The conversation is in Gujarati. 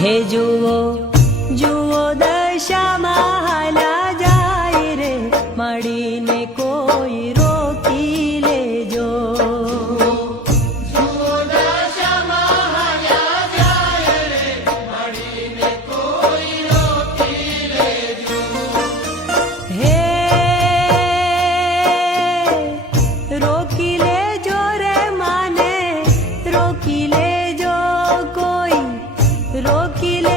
હે જુઓ જુઓ દશામાં હાલ્યા જાય રે, મળીને કોઈ રોકી લેજો. હે રોકી લેજો રે માને, રોકી લેજો કોઈ, રોકી લે